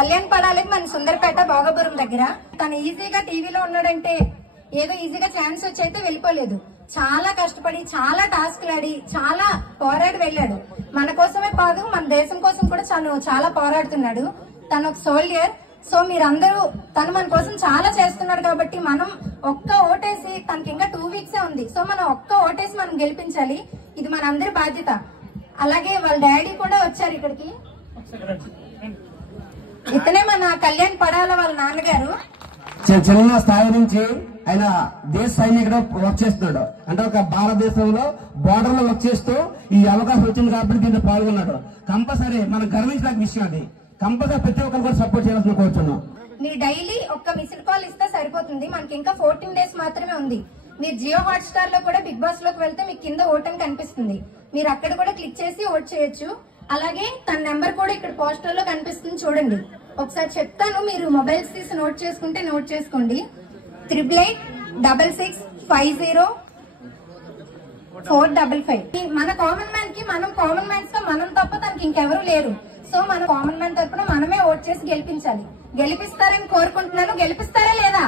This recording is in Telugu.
కళ్యాణ్ పడాలి మన సుందరపేట భోగపురం దగ్గర. తను ఈజీగా టీవీలో ఉన్నాడంటే ఏదో ఈజీగా ఛాన్స్ వచ్చి అయితే వెళ్ళిపోలేదు. చాలా కష్టపడి చాలా టాస్క్లు ఆడి చాలా పోరాడి వెళ్ళాడు. మన కోసమే కాదు మన దేశం కోసం కూడా తను చాలా పోరాడుతున్నాడు. తను ఒక సోల్జర్. సో మీరందరూ తను మన కోసం చాలా చేస్తున్నాడు కాబట్టి మనం ఒక్క ఓటేసి, తనకి ఇంకా 2 వీక్స్ ఉంది. సో మనం ఒక్క ఓటేసి మనం గెలిపించాలి. ఇది మన అందరి బాధ్యత. అలాగే వాళ్ళ డాడీ కూడా వచ్చారు ఇక్కడికి. ఇతనే మన కళ్యాణ్ పడాల వాళ్ళ నాన్నగారు. చిన్న స్థాయి నుంచి ఆయన దేశ సైనికుడు వర్క్ చేస్తున్నాడు. అంటే ఒక భారతదేశంలో బోర్డర్ లో వర్క్ చేస్తూ ఈ అవకాశం వచ్చింది కాబట్టి దీంట్లో పాల్గొన్నాడు. కంపల్సరీ మనం గర్వించిన విషయం అది. కంపల్సరీ ప్రతి ఒక్కరు కూడా సపోర్ట్ చేయాల్సిన కోరుతున్నాం. మీరు డైలీ ఒక్క మిస్డ్ కాల్ ఇస్తే సరిపోతుంది. మనకి ఇంకా 14 డేస్ మాత్రమే ఉంది. మీరు జియో హాట్స్టార్ లో కూడా బిగ్ బాస్ లోకి వెళ్తే మీకు కింద ఓట్ అని కనిపిస్తుంది. మీరు అక్కడ కూడా క్లిక్ చేసి ఓట్ చేయొచ్చు. అలాగే తన నెంబర్ కూడా ఇక్కడ పోస్టర్ లో కనిపిస్తుంది, చూడండి. ఒకసారి చెప్తాను, మీరు మొబైల్స్ తీసి నోట్ చేసుకుంటే నోట్ చేసుకోండి. 8886504555. మన కామన్ మ్యాన్ కి మనం కామన్ మ్యాన్స్ తో మనం తప్ప తనకి ఇంకెవరూ లేరు. సో మన కామన్ మ్యాన్ తరపున మనమే ఓట్ చేసి గెలిపించాలి. గెలిపిస్తారని కోరుకుంటున్నాను. గెలిపిస్తారా లేదా?